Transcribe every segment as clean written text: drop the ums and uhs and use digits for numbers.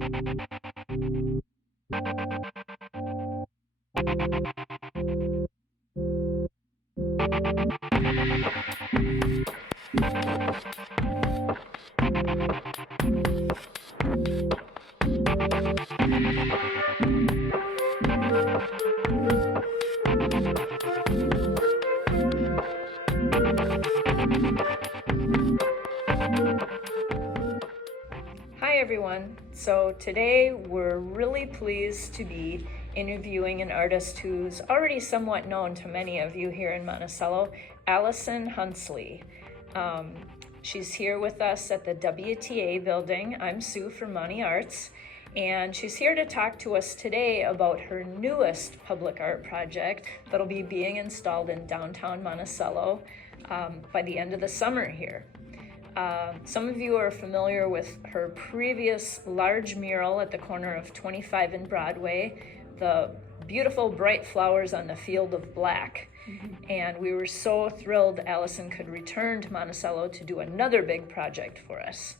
Hi everyone. So today we're really pleased to be interviewing an artist who's already somewhat known to many of you here in Monticello, Allison Hunsley. She's here with us at the WTA building. I'm Sue from MontiArts, and she's here to talk to us today about her newest public art project that'll be being installed in downtown Monticello by the end of the summer here. Some of you are familiar with her previous large mural at the corner of 25 and Broadway, the beautiful bright flowers on the field of black. And we were so thrilled Allison could return to Monticello to do another big project for us.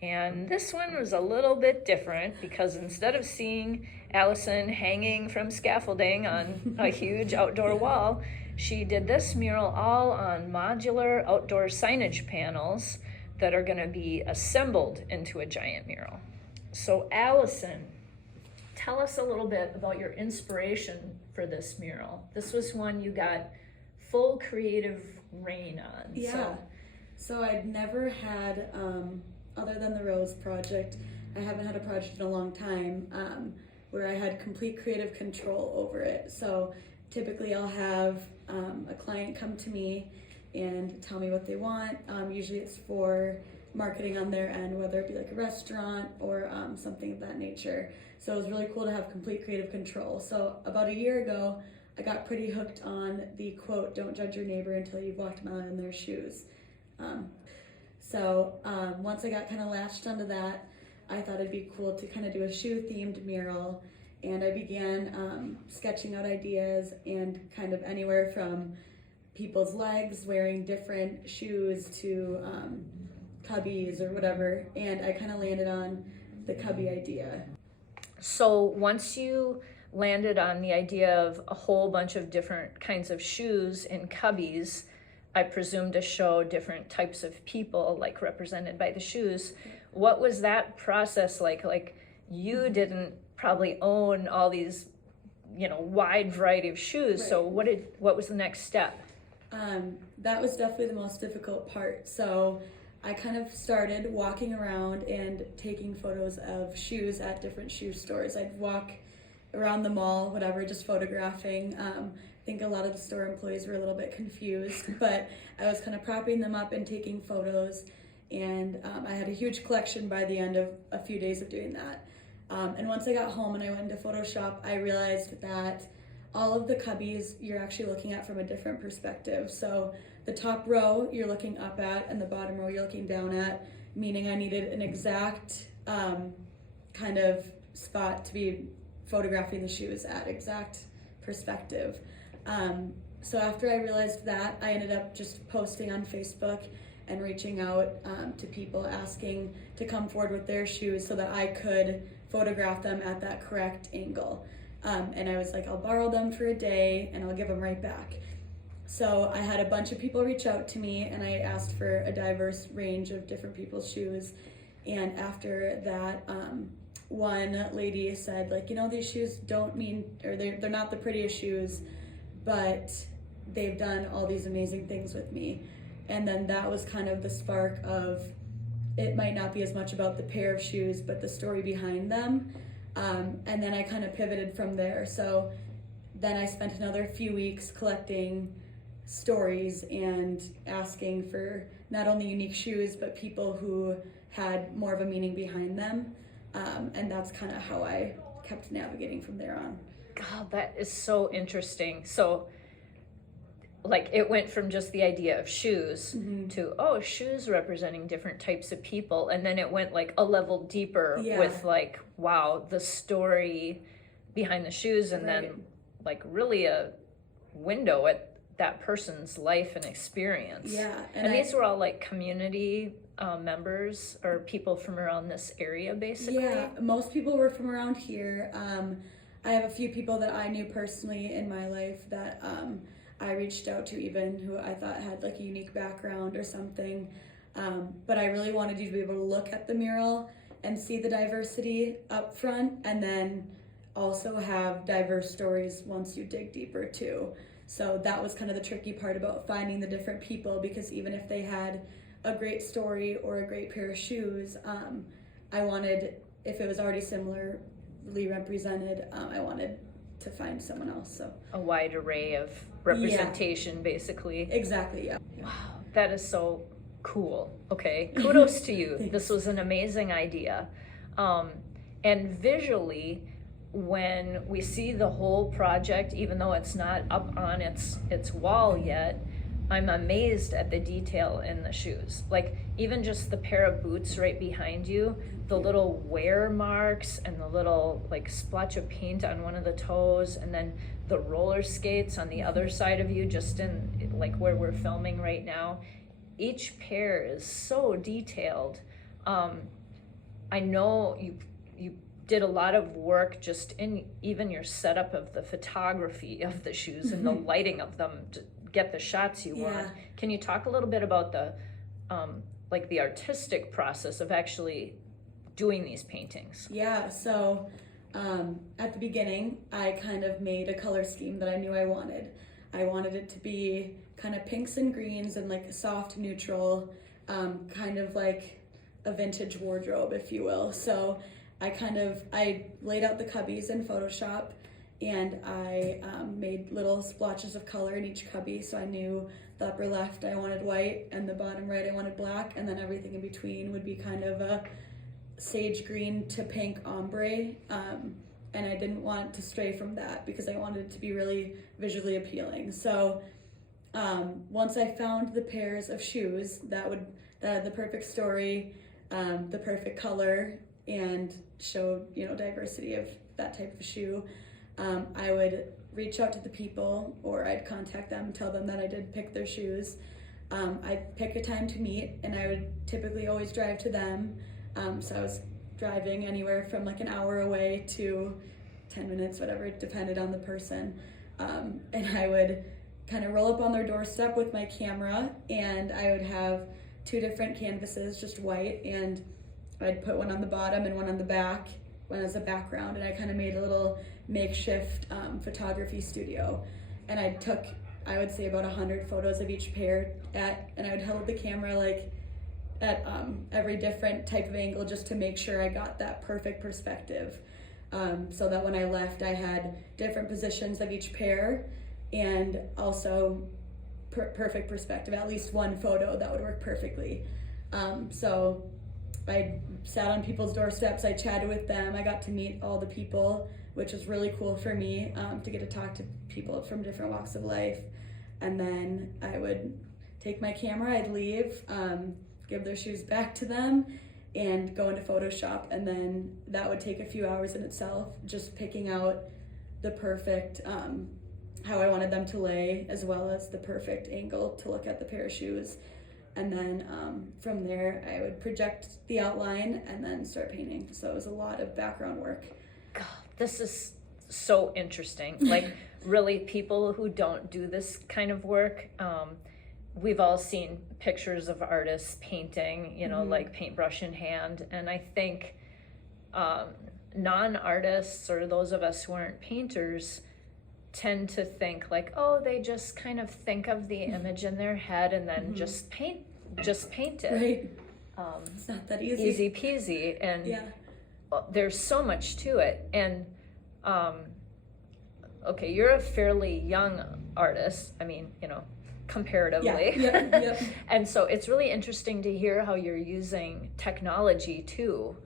And this one was a little bit different because instead of seeing Allison hanging from scaffolding on a huge outdoor wall, she did this mural all on modular outdoor signage panels that are going to be assembled into a giant mural. So Allison, tell us a little bit about your inspiration for this mural. This was one you got full creative reign on. Yeah. So I'd never had, other than the Rose project, I haven't had a project in a long time where I had complete creative control over it. So typically I'll have a client come to me and tell me what they want. Usually it's for marketing on their end, whether it be like a restaurant or something of that nature. So it was really cool to have complete creative control. So about a year ago, I got pretty hooked on the quote, "Don't judge your neighbor until you've walked a mile in their shoes." Once I got kind of latched onto that, I thought it'd be cool to kind of do a shoe themed mural. And I began sketching out ideas and kind of anywhere from people's legs wearing different shoes to cubbies or whatever. And I kind of landed on the cubby idea. So once you landed on the idea of a whole bunch of different kinds of shoes in cubbies, I presume to show different types of people like represented by the shoes. What was that process like? Like you didn't probably own all these, wide variety of shoes. Right. So what was the next step? That was definitely the most difficult part. So I kind of started walking around and taking photos of shoes at different shoe stores. I'd walk around the mall, whatever, just photographing. I think a lot of the store employees were a little bit confused, but I was kind of propping them up and taking photos. And I had a huge collection by the end of a few days of doing that. And once I got home and I went into Photoshop, I realized that all of the cubbies you're actually looking at from a different perspective. So the top row you're looking up at and the bottom row you're looking down at, meaning I needed an exact kind of spot to be photographing the shoes at, exact perspective. So after I realized that, I ended up just posting on Facebook and reaching out to people asking to come forward with their shoes so that I could photograph them at that correct angle. And I was like, I'll borrow them for a day and I'll give them right back. So I had a bunch of people reach out to me and I asked for a diverse range of different people's shoes. And after that, one lady said, like, these shoes don't mean, or they're not the prettiest shoes, but they've done all these amazing things with me. And then that was kind of the spark of, it might not be as much about the pair of shoes, but the story behind them. And then I kind of pivoted from there. So then I spent another few weeks collecting stories and asking for not only unique shoes, but people who had more of a meaning behind them. And that's kind of how I kept navigating from there on. God, that is so interesting. So like it went from just the idea of shoes to, shoes representing different types of people. And then it went like a level deeper with like, wow, the story behind the shoes. And then like really a window at that person's life and experience. Yeah. And these were all like community members or people from around this area, basically? Yeah, most people were from around here. I have a few people that I knew personally in my life that I reached out to, even who I thought had like a unique background or something. But I really wanted you to be able to look at the mural and see the diversity up front, and then also have diverse stories once you dig deeper too. So that was kind of the tricky part about finding the different people, because even if they had a great story or a great pair of shoes, I wanted, if it was already similarly represented, I wanted to find someone else. So a wide array of representation, basically. Exactly, yeah. Wow, that is so cool. Okay, kudos to you. This was an amazing idea. And visually, when we see the whole project, even though it's not up on its wall yet, I'm amazed at the detail in the shoes. Like even just the pair of boots right behind you, the little wear marks and the little like splotch of paint on one of the toes, and then the roller skates on the other side of you, just in like where we're filming right now. Each pair is so detailed. I know you did a lot of work just in even your setup of the photography of the shoes and the lighting of them to get the shots you want. Can you talk a little bit about the like the artistic process of actually doing these paintings? Yeah, so at the beginning, I kind of made a color scheme that I knew I wanted. I wanted it to be kind of pinks and greens and like a soft neutral, kind of like a vintage wardrobe, if you will. So I laid out the cubbies in Photoshop, and I made little splotches of color in each cubby. So I knew the upper left I wanted white, and the bottom right I wanted black, and then everything in between would be kind of a sage green to pink ombre. And I didn't want to stray from that because I wanted it to be really visually appealing. So once I found the pairs of shoes that had the perfect story, the perfect color, and showed, diversity of that type of shoe, I would reach out to the people, or I'd contact them, tell them that I did pick their shoes. I'd pick a time to meet, and I would typically always drive to them. So I was driving anywhere from like an hour away to 10 minutes, whatever, it depended on the person. And I would kind of roll up on their doorstep with my camera, and I would have two different canvases, just white, and I'd put one on the bottom and one on the back, one as a background, and I kind of made a little makeshift photography studio. And I took, I would say, about 100 photos of each pair, and I would hold the camera like at every different type of angle, just to make sure I got that perfect perspective, so that when I left, I had different positions of each pair, and also perfect perspective, at least one photo that would work perfectly. So I sat on people's doorsteps, I chatted with them, I got to meet all the people, which was really cool for me, to get to talk to people from different walks of life. And then I would take my camera, I'd leave, give their shoes back to them, and go into Photoshop, and then that would take a few hours in itself, just picking out the perfect, how I wanted them to lay, as well as the perfect angle to look at the pair of shoes. And then from there, I would project the outline and then start painting. So it was a lot of background work. God, this is so interesting. Like, really, people who don't do this kind of work, we've all seen pictures of artists painting, like paintbrush in hand. And I think non-artists, or those of us who aren't painters, tend to think like, oh, they just kind of think of the image in their head and then just paint it. Right. It's not that easy. Easy peasy. And there's so much to it. And okay, you're a fairly young artist. I mean, comparatively. Yep. And so it's really interesting to hear how you're using technology too,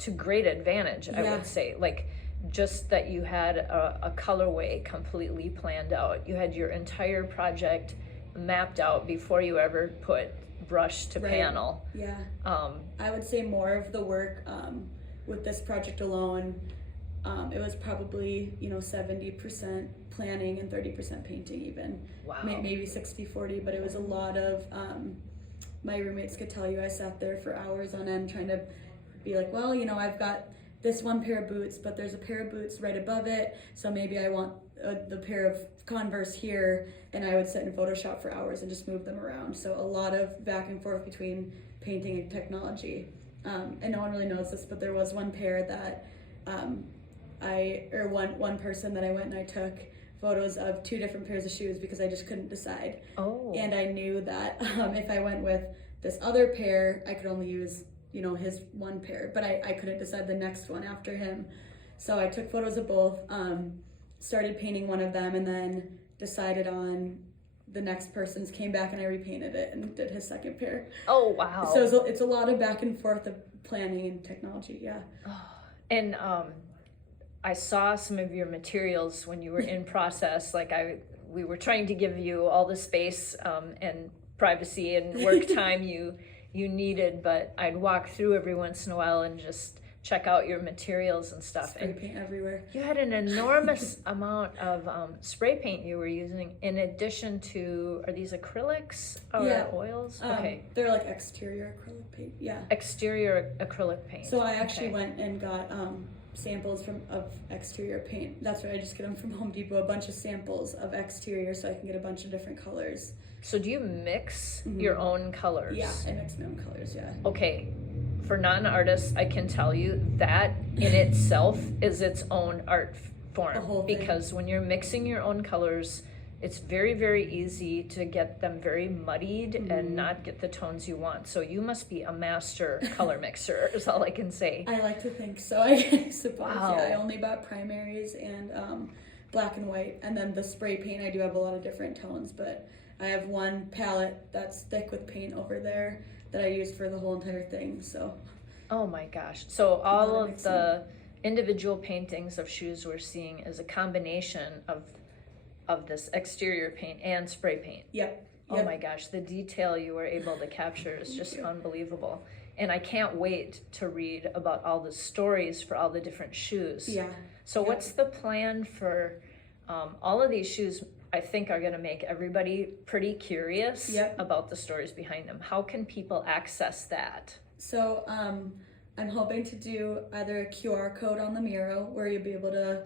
to great advantage, I would say. Like, just that you had a colorway completely planned out. You had your entire project mapped out before you ever put brush to panel. Yeah. I would say more of the work with this project alone it was probably, 70% planning and 30% painting even. Wow. Maybe 60-40, but it was a lot of, my roommates could tell you I sat there for hours on end trying to be like, well, I've got this one pair of boots, but there's a pair of boots right above it, so maybe I want the pair of Converse here, and I would sit in Photoshop for hours and just move them around. So a lot of back and forth between painting and technology. And no one really knows this, but there was one pair that one person that I went and I took photos of 2 different pairs of shoes because I just couldn't decide. Oh. And I knew that if I went with this other pair, I could only use, his one pair, but I couldn't decide the next one after him. So I took photos of both, started painting one of them, and then decided on the next person's, came back and I repainted it and did his second pair. Oh, wow. So it's a lot of back and forth of planning and technology, yeah. And I saw some of your materials when you were in process. Like we were trying to give you all the space and privacy and work time you needed, but I'd walk through every once in a while and just check out your materials and stuff. Spray paint everywhere. You had an enormous amount of spray paint you were using in addition to, are these acrylics or oils? Okay. They're like exterior acrylic paint, yeah. Exterior acrylic paint. So I actually went and got samples of exterior paint. That's right, I just get them from Home Depot, a bunch of samples of exterior so I can get a bunch of different colors. So do you mix your own colors? Yeah, I mix my own colors, yeah. Okay. For non-artists, I can tell you that in itself is its own art form. The whole thing. Because when you're mixing your own colors, it's very, very easy to get them very muddied and not get the tones you want. So you must be a master color mixer, is all I can say. I like to think so, I suppose. Wow. Yeah, I only bought primaries and black and white. And then the spray paint, I do have a lot of different tones, but I have one palette that's thick with paint over there that I use for the whole entire thing, so. Oh my gosh. So all of the individual paintings of shoes we're seeing is a combination of this exterior paint and spray paint. Yep. Oh my gosh, the detail you were able to capture is just unbelievable. And I can't wait to read about all the stories for all the different shoes. Yeah. So what's the plan for all of these shoes? I think are going to make everybody pretty curious about the stories behind them. How can people access that? So I'm hoping to do either a QR code on the mural where you'll be able to,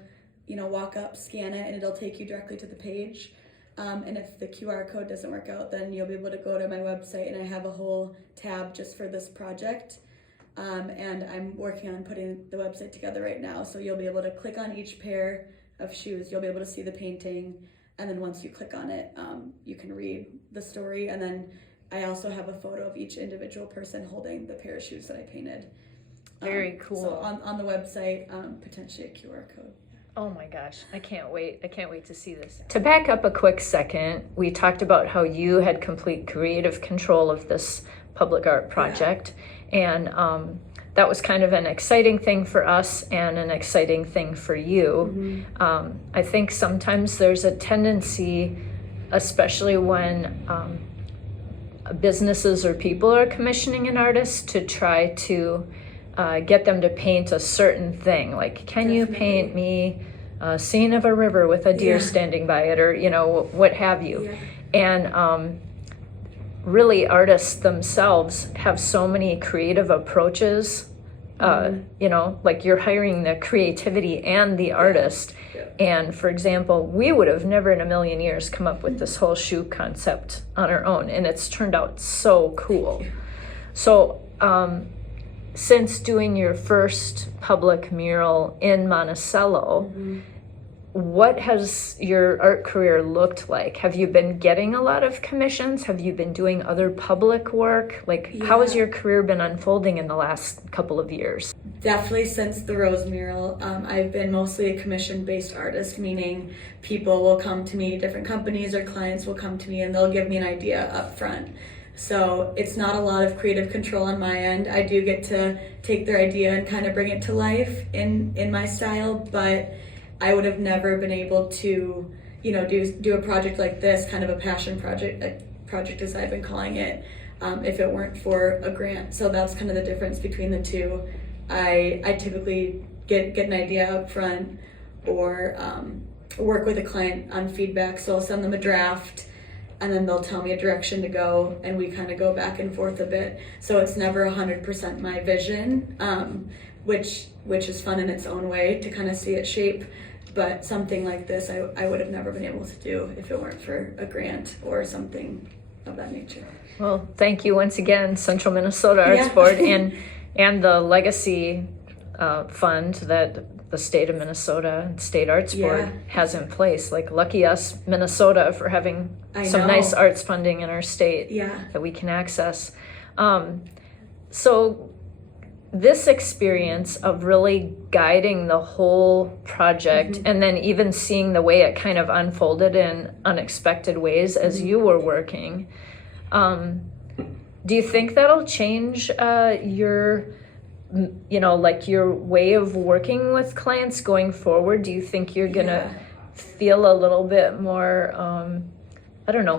walk up, scan it, and it'll take you directly to the page. And if the QR code doesn't work out, then you'll be able to go to my website, and I have a whole tab just for this project. And I'm working on putting the website together right now. So you'll be able to click on each pair of shoes. You'll be able to see the painting. And then once you click on it, you can read the story. And then I also have a photo of each individual person holding the pair of shoes that I painted. Very cool. So on the website, potentially a QR code. Oh my gosh, I can't wait. I can't wait to see this. To back up a quick second, we talked about how you had complete creative control of this public art project. And that was kind of an exciting thing for us and an exciting thing for you. I think sometimes there's a tendency, especially when businesses or people are commissioning an artist, to try to get them to paint a certain thing. Like, can you paint me a scene of a river with a deer standing by it, or, what have you? And really, artists themselves have so many creative approaches. Like you're hiring the creativity and the artist. And for example, we would have never in a million years come up with this whole shoe concept on our own, and it's turned out so cool. So since doing your first public mural in Monticello, what has your art career looked like? Have you been getting a lot of commissions? Have you been doing other public work? How has your career been unfolding in the last couple of years? Definitely since the Rose mural, I've been mostly a commission-based artist, meaning people will come to me, different companies or clients will come to me and they'll give me an idea up front. So it's not a lot of creative control on my end. I do get to take their idea and kind of bring it to life in my style, but I would have never been able to, do a project like this, kind of a passion project, a project as I've been calling it, if it weren't for a grant. So that's kind of the difference between the two. I typically get an idea up front, or work with a client on feedback. So I'll send them a draft, and then they'll tell me a direction to go, and we kind of go back and forth a bit. So it's never 100% my vision, which is fun in its own way to kind of see it shape. But something like this, I would have never been able to do if it weren't for a grant or something of that nature. Well, thank you once again, Central Minnesota Arts Board, and the Legacy Fund that the state of Minnesota State Arts Board has in place. Like, lucky us, Minnesota, for having some nice arts funding in our state that we can access. So this experience of really guiding the whole project, and then even seeing the way it kind of unfolded in unexpected ways as you were working, do you think that'll change your your way of working with clients going forward? Do you think you're gonna feel a little bit more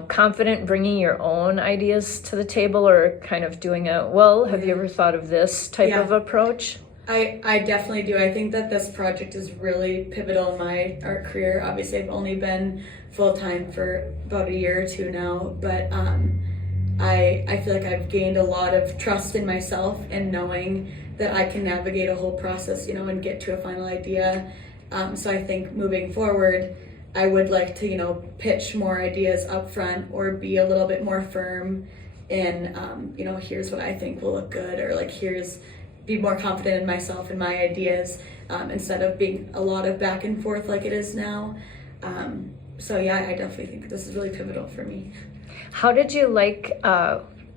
confident bringing your own ideas to the table, or kind of doing have you ever thought of this type of approach? I definitely do. I think that this project is really pivotal in my art career. Obviously, I've only been full-time for about a year or two now, but I feel like I've gained a lot of trust in myself and knowing that I can navigate a whole process, and get to a final idea. So I think moving forward, I would like to, pitch more ideas up front, or be a little bit more firm in, here's what I think will look good, or be more confident in myself and my ideas, instead of being a lot of back and forth like it is now. So yeah, I definitely think this is really pivotal for me. How did you like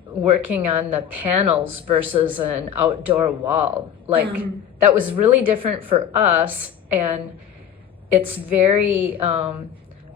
working on the panels versus an outdoor wall? That was really different for us, and it's very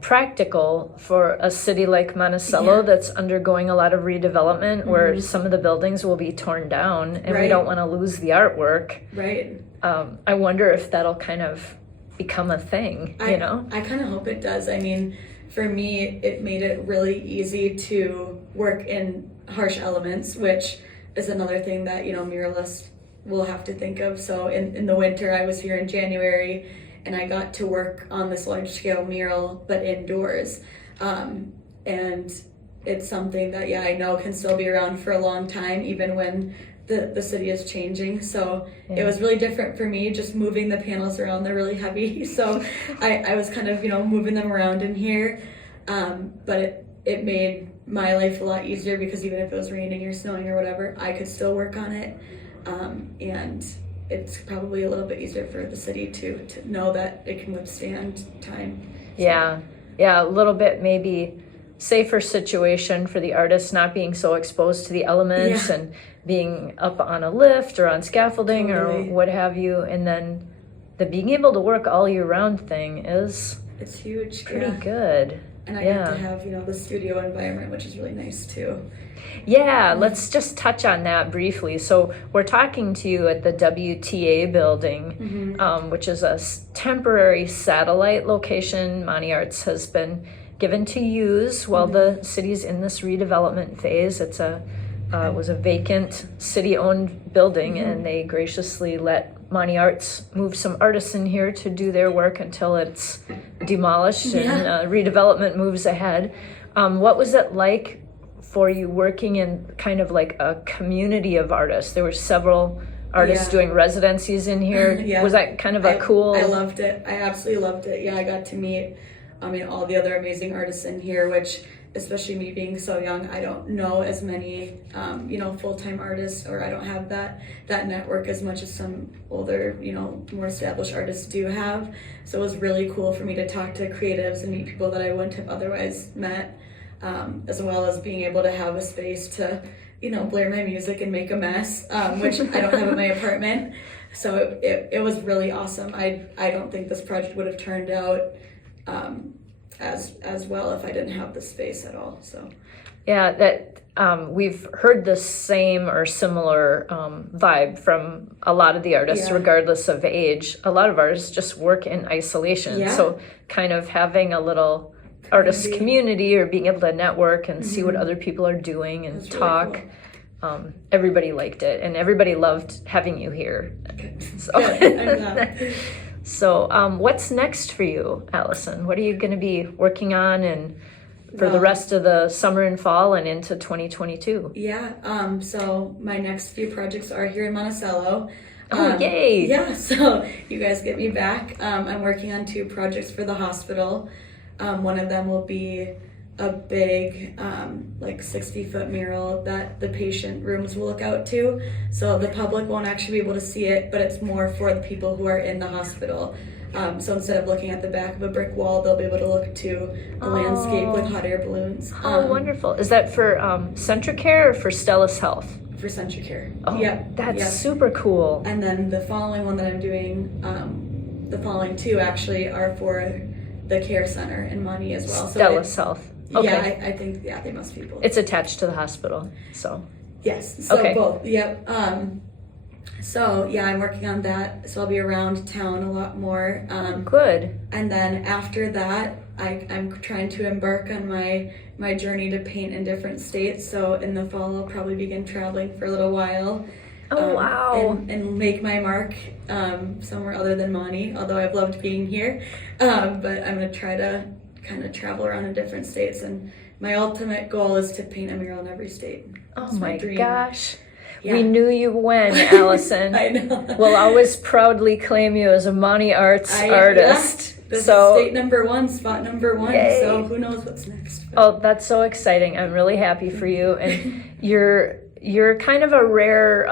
practical for a city like Monticello that's undergoing a lot of redevelopment, where some of the buildings will be torn down, and we don't want to lose the artwork. Right. I wonder if that'll kind of become a thing, I kind of hope it does. I mean, for me, it made it really easy to work in harsh elements, which is another thing that, muralists will have to think of. So in the winter, I was here in January, and I got to work on this large-scale mural, but indoors. And it's something that, I know can still be around for a long time, even when the city is changing. So it was really different for me, just moving the panels around. They're really heavy, so I was kind of, moving them around in here. But it made my life a lot easier, because even if it was raining or snowing or whatever, I could still work on it. And it's probably a little bit easier for the city to know that it can withstand time. So. Yeah, a little bit maybe safer situation for the artists, not being so exposed to the elements and being up on a lift or on scaffolding or what have you. And then the being able to work all year round thing it's huge. Pretty good. And I get to have, the studio environment, which is really nice too. Yeah, let's just touch on that briefly. So we're talking to you at the WTA building, which is a temporary satellite location MontiArts has been given to use while the city's in this redevelopment phase. It's was a vacant city-owned building, and they graciously let MontiArts move some artists in here to do their work until it's demolished and redevelopment moves ahead. What was it like for you working in kind of like a community of artists? There were several artists doing residencies in here. Was that kind of a cool... I loved it. I absolutely loved it. Yeah, I got to meet all the other amazing artists in here, which, especially me being so young, I don't know as many full-time artists, or I don't have that network as much as some older, more established artists do have. So it was really cool for me to talk to creatives and meet people that I wouldn't have otherwise met, as well as being able to have a space to blare my music and make a mess, which I don't have in my apartment. So it was really awesome. I don't think this project would have turned out as well if I didn't have the space at all. So yeah, that we've heard the same or similar vibe from a lot of the artists, regardless of age. A lot of artists just work in isolation, so kind of having a little artist community or being able to network and see what other people are doing and talk. Really cool. Everybody liked it, and everybody loved having you here. So, Good. I'm glad. so what's next for you, Allison? What are you going to be working on and for the Well, rest of the summer and fall and into 2022? Yeah, so my next few projects are here in Monticello. Oh, yay! Yeah, so you guys get me back. I'm working on 2 projects for the hospital. One of them will be a big, like 60-foot mural that the patient rooms will look out to. So the public won't actually be able to see it, but it's more for the people who are in the hospital. So instead of looking at the back of a brick wall, they'll be able to look to the landscape with hot air balloons. Oh, wonderful. Is that for Centricare or for Stellis Health? For Centricare. Oh, Yep. that's Yep. super cool. And then the following one that I'm doing, the following 2 actually are for the care center in Monty as well. Stellis Health. Okay. Yeah, I think, yeah, they must be both. It's attached to the hospital, so. Yes, so Okay. both, yep. So yeah, I'm working on that, so I'll be around town a lot more. Good. And then after that, I'm trying to embark on my journey to paint in different states. So in the fall, I'll probably begin traveling for a little while. Oh, wow. And make my mark somewhere other than Monty, although I've loved being here. But I'm going to try to kind of travel around in different states. And my ultimate goal is to paint a mural in every state. Oh, That's my dream. gosh. Yeah. We knew you when, Allison. I know. We'll always proudly claim you as a MontiArts artist. Yeah, this So, is state number 1, spot number 1. Yay. So who knows what's next? oh, that's so exciting. I'm really happy for you. And you're kind of a rare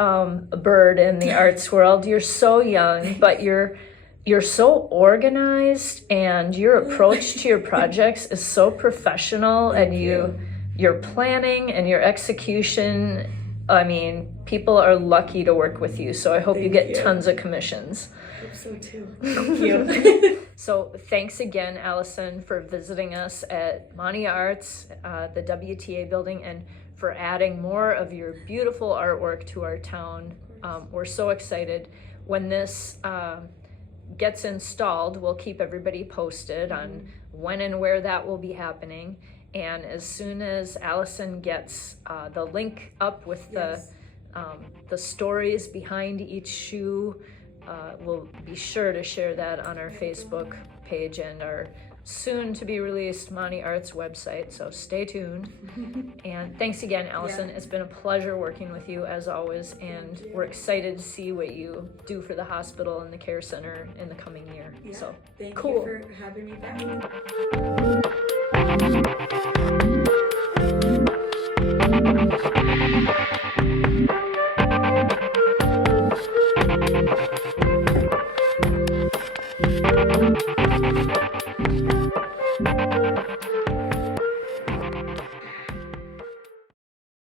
bird in the arts world. You're so young, but you're so organized, and your approach to your projects is so professional, and your planning and your execution. I mean, people are lucky to work with you. So I hope you Thank get you. tons of commissions. I hope so too. Thank you. So thanks again, Allison, for visiting us at MontiArts, the WTA building, and for adding more of your beautiful artwork to our town. We're so excited. When this gets installed, we'll keep everybody posted on when and where that will be happening. And as soon as Allison gets the link up with Yes. the stories behind each shoe, we'll be sure to share that on our Facebook page and our soon to be released MontiArts website, so stay tuned. And thanks again, Allison. Yeah. It's been a pleasure working with you as always, and we're excited to see what you do for the hospital and the care center in the coming year. Yeah. So Thank cool. you for having me back.